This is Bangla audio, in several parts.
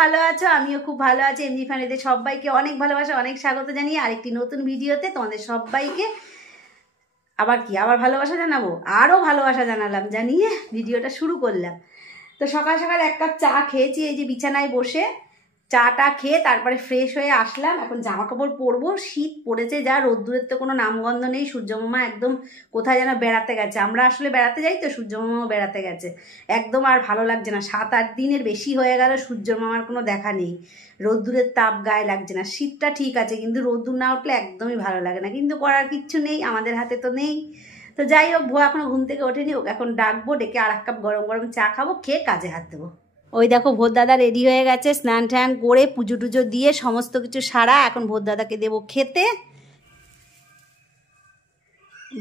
ভালো আছো, আমিও খুব ভালো আছি। এমনি ফ্যামিলিতে সবাইকে অনেক ভালোবাসা, অনেক স্বাগত জানিয়ে আরেকটি নতুন ভিডিওতে তোমাদের সবাইকে আবার ভালোবাসা জানাবো, আরও ভালোবাসা জানালাম জানিয়ে ভিডিওটা শুরু করলাম। তো সকাল সকাল এক কাপ চা খেয়েছি, এই যে বিছানায় বসে চাটা খেয়ে তারপরে ফ্রেশ হয়ে আসলাম। এখন জামা কাপড় পরবো, শীত পড়েছে যা, রোদ্দুরের তো কোনো নামগন্ধ নেই। সূর্যমামা একদম কোথায় যেন বেড়াতে গেছে, আমরা আসলে বেড়াতে যাই তো, সূর্যমামাও বেড়াতে গেছে। একদম আর ভালো লাগছে না, 7-8 দিনের বেশি হয়ে গেল সূর্যমামার কোনো দেখা নেই। রোদ্দুরের তাপ গায়ে লাগছে না, শীতটা ঠিক আছে কিন্তু রোদ্দুর না উঠলে একদমই ভালো লাগে না, কিন্তু করার কিচ্ছু নেই, আমাদের হাতে তো নেই। তো যাই হোক, ভুয়া এখনো ঘুম থেকে ওঠেনি, ওকে এখন ডাকবো, ডেকে আর এক কাপ গরম গরম চা খাবো, খেয়ে কাজে হাত দেবো। ওই দেখো ভোর দাদা রেডি হয়ে গেছে, স্নান টান করে পুজো টুজো দিয়ে সমস্ত কিছু সারা, এখন ভোর দাদাকে দেবো খেতে।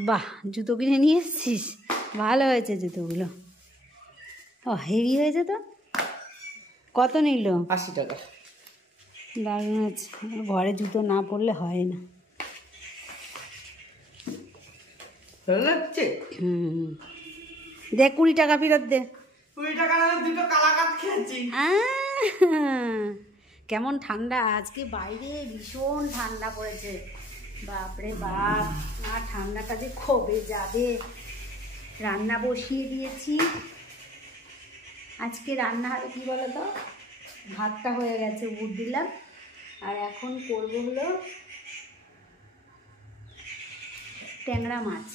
বাহ, জুতো কিনে নিয়ে এসছিস, ভালো হয়েছে জুতোগুলো। ও হেভি হয়েছে তো। কত নিল? 80 টাকা। দারুণ আছে, ঘরে জুতো না পরলে হয় না। দে 20 টাকা ফেরত দে। 20 টাকা না, দুটো কালাকাত খেয়েছি। কেমন ঠান্ডা আজকে বাইরে, ভীষণ ঠান্ডা পড়েছে, বাপরে বাপ। আর ঠান্ডাটা যে কবে যাবে। রান্না বসিয়ে দিয়েছি, আজকে রান্না হবে কি বলো তো, ভাতটা হয়ে গেছে, উঠ দিলাম। আর এখন করবো হলো ট্যাংরা মাছ।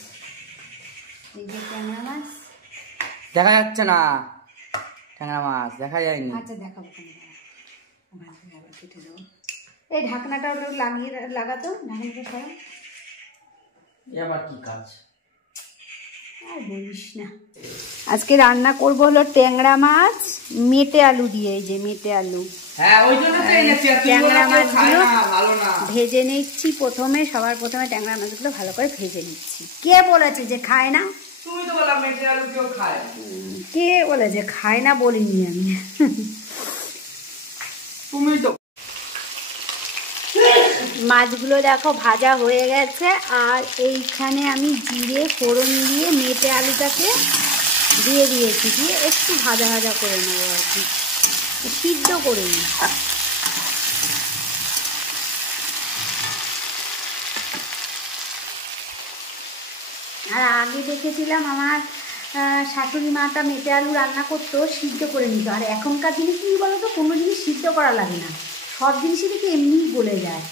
এই যে ট্যাংরা মাছ দেখা যাচ্ছে না, ট্যাংরা মাছ দেখা যায়নি। আচ্ছা দেখাবো, ওখান থেকে আবার কেটে দেবো। এই ঢাকনাটা লাগিয়ে লাগাতো, ঢাকনাটা সরাও। আবার কি কাজ আর বলিস না। আজকে রান্না করবো হলো ট্যাংরা মাছ মেটে আলু দিয়ে। এই যে মেটে আলু, ট্যাংরা মাছগুলো ভেজে নিচ্ছি প্রথমে। সবার প্রথমে ট্যাংরা মাছগুলো ভালো করে ভেজে নিচ্ছি। কে বলেছে যে খায় না? তুমি তো বললা মেটে আলু কেউ খায়। কে বলেছে খায় না? বলিনি আমি। তুমি তো। মাছগুলো দেখো ভাজা হয়ে গেছে, আর এইখানে আমি জিরে ফোড়ন দিয়ে মেটে আলুটাকে দিয়ে দিয়েছি, দিয়ে একটু ভাজা ভাজা করে নেবো আর কি, সিদ্ধ করে নিই। আর আগে দেখেছিলাম আমার শাশুড়ি মাটা মেটে আলু রান্না করতো, সিদ্ধ করে নিত। আর এখনকার দিনে কী বলো তো, কোনো জিনিস সিদ্ধ করা লাগে না, সব জিনিসই দেখি এমনিই গলে যায়।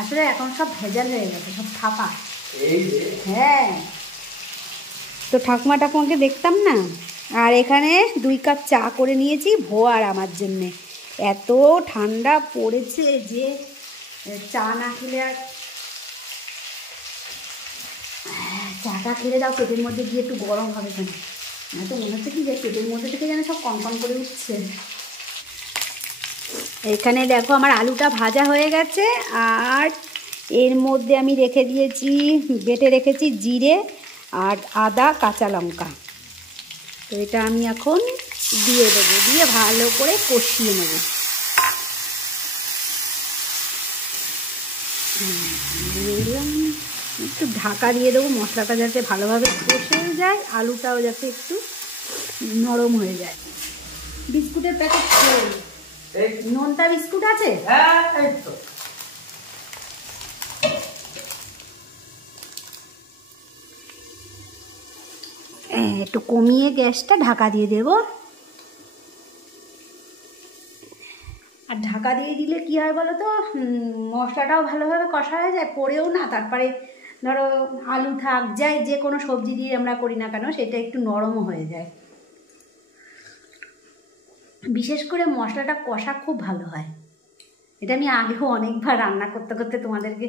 আসলে এখন সব ভেজাল হয়ে গেছে, সব ফাঁপা। হ্যাঁ, তো ঠাকুমাকে দেখতাম না। আর এখানে 2 কাপ চা করে নিয়েছি ভোয়ার আমার জন্যে। এত ঠান্ডা পড়েছে যে চা না খেলে আর, চাটা খেলে দাও, পেটের মধ্যে গিয়ে একটু গরম হবে কেন, না তো মনে হচ্ছে কি যে পেটের মধ্যে থেকে যেন সব কনকন করে উঠছে। এখানে দেখো আমার আলুটা ভাজা হয়ে গেছে, আর এর মধ্যে আমি রেখে দিয়েছি, বেটে রেখেছি জিরে আর আদা কাঁচা লঙ্কা। তো এটা আমি এখন দিয়ে দেবো, দিয়ে ভালো করে কষিয়ে নেব। দিয়ে দিলাম, একটু ঢাকা দিয়ে দেবো, মশলাটা যাতে ভালোভাবে কষে যায়, আলুটাও যাতে একটু নরম হয়ে যায়। বিস্কুটের প্যাকেট নোনতা বিস্কুট আছে? একটু কমিয়ে গ্যাসটা ঢাকা দিয়ে দেব। আর ঢাকা দিয়ে দিলে কি হয় বলো তো, মশলাটাও ভালোভাবে কষা হয়ে যায়, পড়েও না। তারপরে ধরো আলু থাক, যাই যে কোনো সবজি দিয়ে আমরা করি না কেন, সেটা একটু নরমও হয়ে যায়। বিশেষ করে মশলাটা কষা খুব ভালো হয়। এটা আমি আগেও অনেকবার রান্না করতে করতে তোমাদেরকে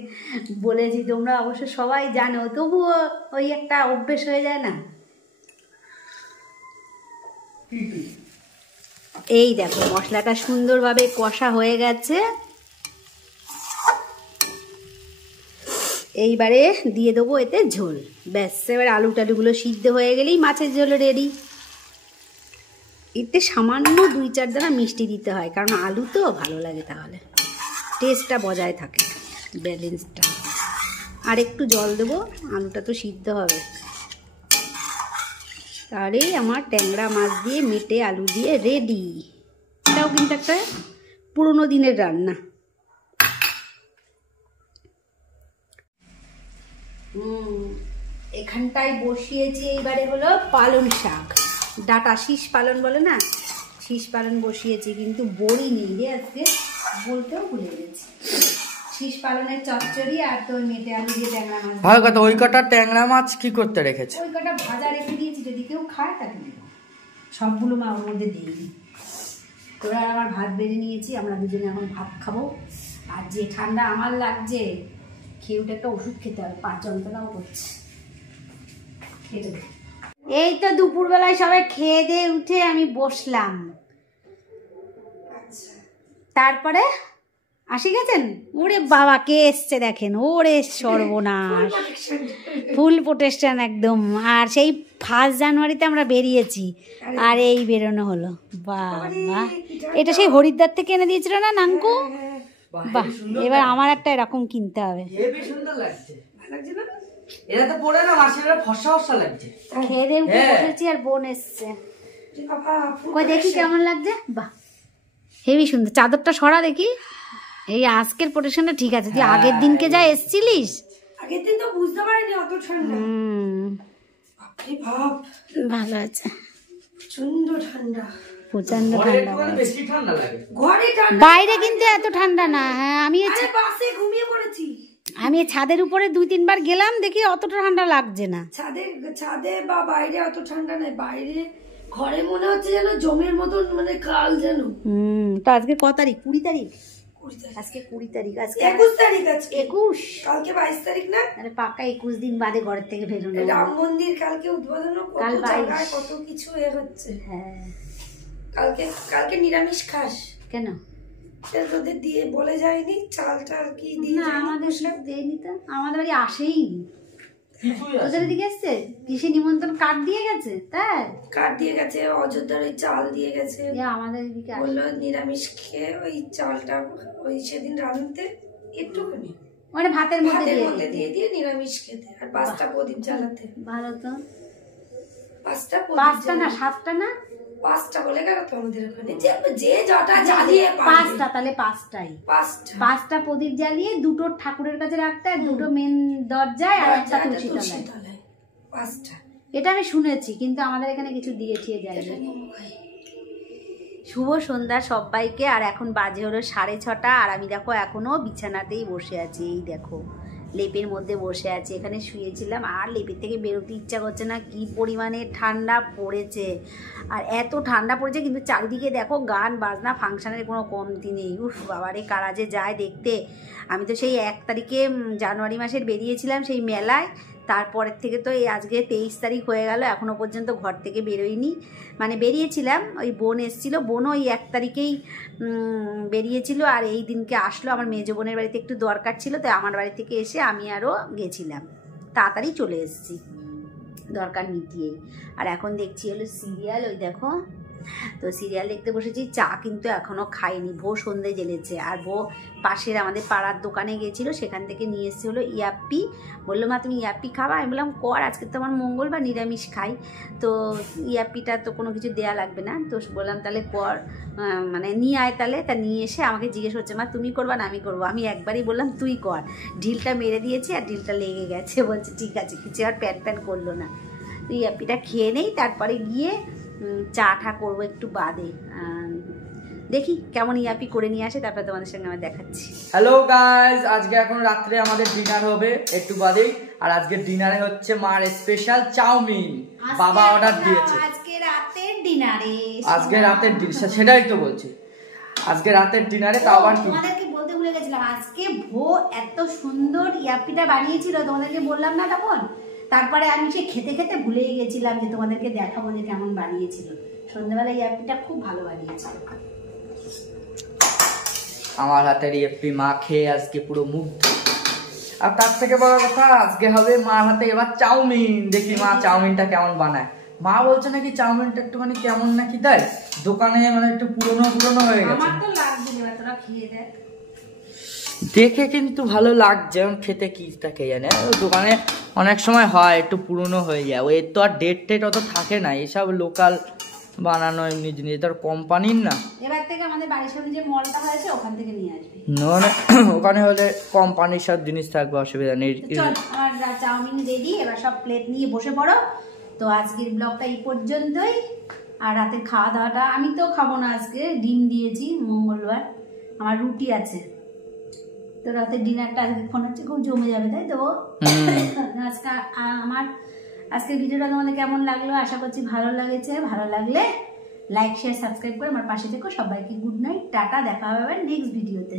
বলেছি, তোমরা অবশ্য সবাই জানো, তবুও ওই একটা অভ্যেস হয়ে যায় না। এই দেখো মশলাটা সুন্দরভাবে কষা হয়ে গেছে, এইবারে দিয়ে দেবো এতে ঝোল। ব্যাস, এবার আলু টালুগুলো সিদ্ধ হয়ে গেলেই মাছের ঝোল রেডি। এতে সামান্য 2-4 দানা মিষ্টি দিতে হয়, কারণ আলু তো ভালো লাগে, তাহলে টেস্টটা বজায় থাকে, ব্যালেন্সটা। আর একটু জল দেবো, আলুটা তো সিদ্ধ হবে। তাহলেই আমার ট্যাংরা মাছ দিয়ে মেটে আলু দিয়ে রেডি। এটাও কিন্তু একটা পুরোনো দিনের রান্না। এখানটায় বসিয়েছি এইবারে হলো পালং শাক, ডাটা শীষ পালন বলে না, শীষ পালন বসিয়েছি, কিন্তু বড়ি নেই রে আজকে, বলতেও ভুলে গেছি। শীষ পালনের চচ্চড়ি আর তোর মেটে আলু দিয়ে ট্যাংরা মাছ। ভালো কথা, ওই কটা ট্যাংরা মাছ কি করতে রেখেছে? ওই কটা ভাজা রেখে দিয়েছি, যদি কেউ খায় তাকে দেবো, সবগুলো মা ওর মধ্যে দিইনি। তোরা আমার ভাত বেড়ে নিয়েছি, আমরা দুজনে এখন ভাত খাবো। আর যে ঠান্ডা আমার লাগছে, খেয়ে উঠে একটা ওষুধ খেতে হবে, পা যন্ত্রণাও করছে। এই তো দুপুরবেলায় সবাই খেয়ে দিয়ে উঠে আমি বসলাম। তারপরে আসি গেছেন, ওরে বাবা কে এসছে দেখেন, ওরে সর্বনাশ, ফুল প্রোটেকশন একদম। আর সেই 1 জানুয়ারিতে আমরা বেরিয়েছি, আর এই বেরোনো হলো। বাবা, এটা সেই হরিদ্বার থেকে এনে দিয়েছিল না নাঙ্কু? বাহ, এবার আমার একটা এরকম কিনতে হবে। সুন্দর লাগছে, এটা তো পরে না মাসিরা ফর্সা ফর্সা লাগছে। খেয়ে দিয়ে উঠে বসেছি আর বোন এসছে, কই দেখি কেমন লাগছে। বাহ, হেভি সুন্দর। চাদরটা সরা দেখি। এই আজকের প্রোটেকশনটা ঠিক আছে, তুই আগের দিনকে যা এসেছিলিস, আগের দিন তো বুঝতে পারিনি অত ঠান্ডা। বাপরে বাপ, ভালো আছে, প্রচন্ড ঠান্ডা, প্রচন্ড ঠান্ডা। বেশি ঠান্ডা লাগে ঘরে ঠান্ডা, বাইরে কিন্তু এত ঠান্ডা না। হ্যাঁ, আমি বাসে ঘুমিয়ে পড়েছি। আমি ছাদের উপরে 2-3 বার গেলাম, দেখি অতটা ঠান্ডা লাগছে না। ছাদে বা বাইরে অত ঠান্ডা নাই, বাইরে ঘরে মনে হচ্ছে যেন জমের মতন, মানে কাল যেন। তো আজকে কত তারিখ? 20 তারিখ। আজকে 20 তারিখ, আজকে 21 তারিখ, আজকে 21, কালকে 22 তারিখ না? আরে পাক্কা 21 দিন বাদে ঘরের থেকে বেরোনো। রাম মন্দির কালকে উদ্বোধন, কাল কত জায়গায় কত কিছু হচ্ছে। হ্যাঁ, কালকে নিরামিষ খাস কেন? তোদের দিয়ে বলে যায়নি? চালটা কি দিয়ে? না, আমাদের সব দেয়নি তো, আমাদের বাড়ি আসেই নি। তোদের এদিকে এসছে কিসে নিমন্ত্রণ কার্ড দিয়ে গেছে? তাই কার্ড দিয়ে গেছে, অযোধ্যার ওই চাল দিয়ে গেছে। আমাদের এদিকে বললো নিরামিষ খেয়ে ওই চালটা ওই সেদিন রাঁধতে একটুখানি মানে ভাতের মধ্যে দিয়ে নিরামিষ খেতে, আর 5টা প্রদীপ জ্বালাতে। ভালো তো, 5টা না 7টা না 5টা বলে গেল তো আমাদের ওখানে, যে জটা জ্বালিয়ে 5টা, তাহলে 5টাই, 5টা প্রদীপ জ্বালিয়ে 2টো ঠাকুরের কাছে রাখতে, আর 2টো মেন দরজায়, আর একটা তুলসী তলায়। 5টা, এটা আমি শুনেছি, কিন্তু আমাদের এখানে কিছু দিয়ে ঠিয়ে যায়নি। শুভ সন্ধ্যা সবাইকে। আর এখন বাজে হলো 6:30, আর আমি দেখো এখনো বিছানাতেই বসে আছি। এই দেখো লেপের মধ্যে বসে আছি, এখানে শুয়েছিলাম, আর লেপের থেকে বেরোতে ইচ্ছা করছে না, কি পরিমাণে ঠান্ডা পড়েছে। আর এত ঠান্ডা পড়েছে, কিন্তু চারিদিকে দেখো গান বাজনা ফাংশানের কোনো কমতি নেই। উফ বাবারে, কারা যে যায় দেখতে। আমি তো সেই 1 তারিখে জানুয়ারি মাসের বেরিয়েছিলাম সেই মেলায়, তারপরের থেকে তো এই আজকে 23 তারিখ হয়ে গেল, এখনও পর্যন্ত ঘর থেকে বেরোইনি। মানে বেরিয়েছিলাম, ওই বোন এসেছিলো, বোনও ওই 1 তারিখেই বেরিয়েছিল, আর এই দিনকে আসলো। আমার মেজো বোনের বাড়িতে একটু দরকার ছিল, তাই আমার বাড়ি থেকে এসে আমি আরও গেছিলাম, তাড়াতাড়ি চলে এসেছি দরকার মিটিয়েই। আর এখন দেখছি হলো সিরিয়াল, ওই দেখো। তো সিরিয়াল দেখতে বসেছি, চা কিন্তু এখনও খাইনি, সন্ধে জ্বেলেছে। আর পাশের আমাদের পাড়ার দোকানে গেছিলো, সেখান থেকে নিয়ে এসেছে হলো ইয়াপ্পি। বললো মা তুমি ইয়াপ্পি খাবা? আমি বললাম কর, আজকে তো আমার মঙ্গলবার, নিরামিষ খাই, তো ইয়াপ্পিটা তো কোনো কিছু দেয়া লাগবে না। তো বললাম তাহলে কর, মানে নিয়ে আয় তাহলে। তা নিয়ে এসে আমাকে জিজ্ঞেস করছে মা তুমি করবা না আমি করবো? আমি একবারই বললাম তুই কর। ঢিলটা মেরে দিয়েছি, আর ঢিলটা লেগে গেছে। বলছে ঠিক আছে, কিছু আর প্যান করলো না। তো ইয়াপ্পিটা খেয়ে নেই, তারপরে গিয়ে চা করবো একটু বাদে। দেখি কেমন ইয়াপি করে নিয়ে আসে, তারপরে তোমাদের সঙ্গে আমি দেখাচ্ছি। হ্যালো গাইস, আজকে এখন রাত্রে আমাদের ডিনার হবে একটু বাদেই। আর আজকে ডিনারে হচ্ছে মার স্পেশাল চাউমিন, বাবা অর্ডার দিয়েছে। আজকে রাতের ডিনারে, আজকে রাতের ডিনার, সেটাই তো বলছি, আজকে রাতের ডিনারে। তাও আবার কি তোমাদেরকে বলতে ভুলে গেছিলাম, আজকে এত সুন্দর ইয়াপিটা বানিয়েছিল, তোমাদেরকে বললাম না তখন। তারপরে আমি সে খেতে খেতে ভুলেই গেছিলাম যে তোমাদেরকে দেখাবো যে কেমন বানিয়েছিল। সন্ধ্যাবেলা ইয়াপিটা খুব ভালো বানিয়েছিল। আমার হাতের ইয়াপি মা খেয়ে আজকে পুরো মুগ্ধ। আর তার থেকে বড় কথা, আজকে হবে মার হাতে এবার চাউমিন। দেখি মা চাউমিনটা কেমন বানায়। মা বলছে নাকি চাউমিনটা একটুখানি কেমন নাকি দেয়, দোকানে মানে একটু পুরনো হয়ে গেছে। আমার তো লাগবে না, তোরা খেয়ে দেখ। দেখে কিন্তু ভালো লাগছে, খেতে কি থাকে জানে। দোকানে অনেক সময় হয় একটু পুরনো হয়ে যায়, ওই তো আর ডেট অত থাকে না। এইসব লোকাল বানানো এমনি জিনিস, ধর কোম্পানির না। এবার থেকে আমাদের বাড়ির সামনে যে মলটা হয়েছে ওখান থেকে নিয়ে আসবি। না ওখানে হলে কোম্পানির সব জিনিস থাকবে, অসুবিধা নেই। চল আমার চাউমিন রেডি, এবার সব প্লেট নিয়ে বসে পড়ো। তো আজকের ব্লগটা এই পর্যন্তই। আর রাতের খাওয়া দাওয়াটা আমি তো খাবো না, আজকে ডিম দিয়েছি, মঙ্গলবার আমার রুটি আছে। তো রাতের ডিনারটা আজকে ফোন হচ্ছে খুব জমে যাবে, তাই তো? আজকে আমার আজকের ভিডিওটা তোমাদের কেমন লাগলো, আশা করছি ভালো লেগেছে। ভালো লাগলে লাইক শেয়ার সাবস্ক্রাইব করে আমার পাশে থেকো। সবাইকে গুড নাইট, টাটা, দেখা হবে নেক্সট ভিডিওতে।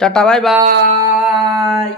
Tata bye bye.